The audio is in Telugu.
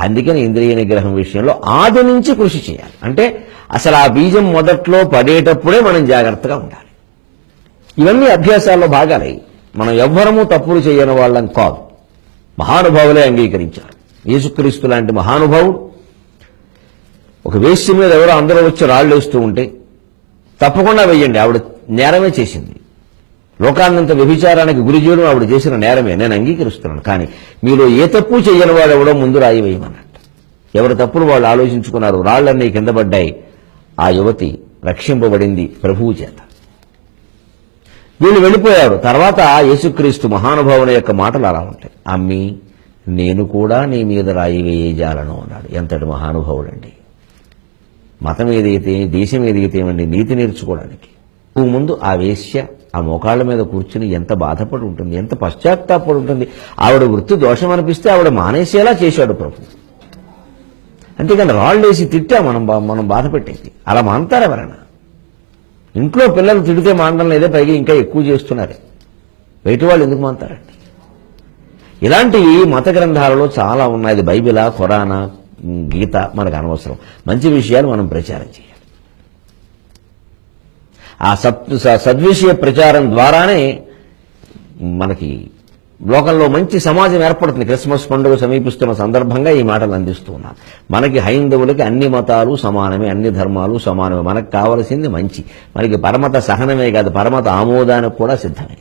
అందుకని ఇంద్రియ నిగ్రహం విషయంలో ఆది నుంచి కృషి చేయాలి. అంటే అసలు ఆ బీజం మొదట్లో పడేటప్పుడే మనం జాగ్రత్తగా ఉండాలి. ఇవన్నీ అభ్యాసాల్లో భాగాలే మనం ఎవ్వరము తప్పులు చేయని వాళ్ళం కాదు. మహానుభావులే అంగీకరించారు. యేసుక్రీస్తు లాంటి మహానుభావుడు ఒక వేశ్య మీద ఎవరో అందరూ వచ్చి రాళ్ళు వేస్తూ ఉంటే తప్పకుండా వెయ్యండి ఆవిడ నేరమే చేసింది. లోకాన్నంత వ్యభిచారానికి గురి చేయడం ఆవిడ చేసిన నేరమే. నేను అంగీకరిస్తున్నాను. కానీ మీలో ఏ తప్పు చేయని వాడు ఎవడో ముందు రాయి వేయమన్నట్టు ఎవరి తప్పులు వాళ్ళు ఆలోచించుకున్నారు రాళ్ళన్నీ కింద పడ్డాయి. ఆ యువతి రక్షింపబడింది ప్రభువు చేత. వీళ్ళు వెళ్ళిపోయారు. తర్వాత యేసుక్రీస్తు మహానుభావుని యొక్క మాటలు అలా ఉంటాయి. అమ్మి నేను కూడా నీ మీద రాయి వేయజాలను అన్నాడు. ఎంతటి మహానుభావుడండి. మతం ఏదైతే దేశం ఏదైతే నీతి నేర్చుకోవడానికి. ముందు ఆ వేశ్య ఆ మోకాళ్ళ మీద కూర్చుని ఎంత బాధపడి ఉంటుంది ఎంత పశ్చాత్తాపడి ఉంటుంది ఆవిడ వృత్తి దోషం అనిపిస్తే ఆవిడ మానేసేలా చేశాడు ప్రభు. అంతేకాని రాళ్ళేసి తిట్టా మనం మనం బాధ పెట్టేది అలా మానతారు ఎవరైనా? ఇంట్లో పిల్లలు తిడితే మానడం లేదే పైగా ఇంకా ఎక్కువ చేస్తున్నారే. బయట వాళ్ళు ఎందుకు మానతారండి? ఇలాంటివి మత గ్రంథాలలో చాలా ఉన్నాయి. బైబిలా ఖురానా గీత మనకు అనవసరం. మంచి విషయాలు మనం ప్రచారం చేయాలి. ఆ సత్ స- సద్విషయ ప్రచారం ద్వారానే మనకి లోకంలో మంచి సమాజం ఏర్పడుతుంది. క్రిస్మస్ పండుగ సమీపిస్తున్న సందర్భంగా ఈ మాటలు అందిస్తూ ఉన్నాను మనకి హైందవులకి అన్ని మతాలు సమానమే అన్ని ధర్మాలు సమానమే. మనకు కావలసింది మంచి. మనకి పరమత సహనమే కాదు పరమత ఆమోదానికి కూడా సిద్ధమే.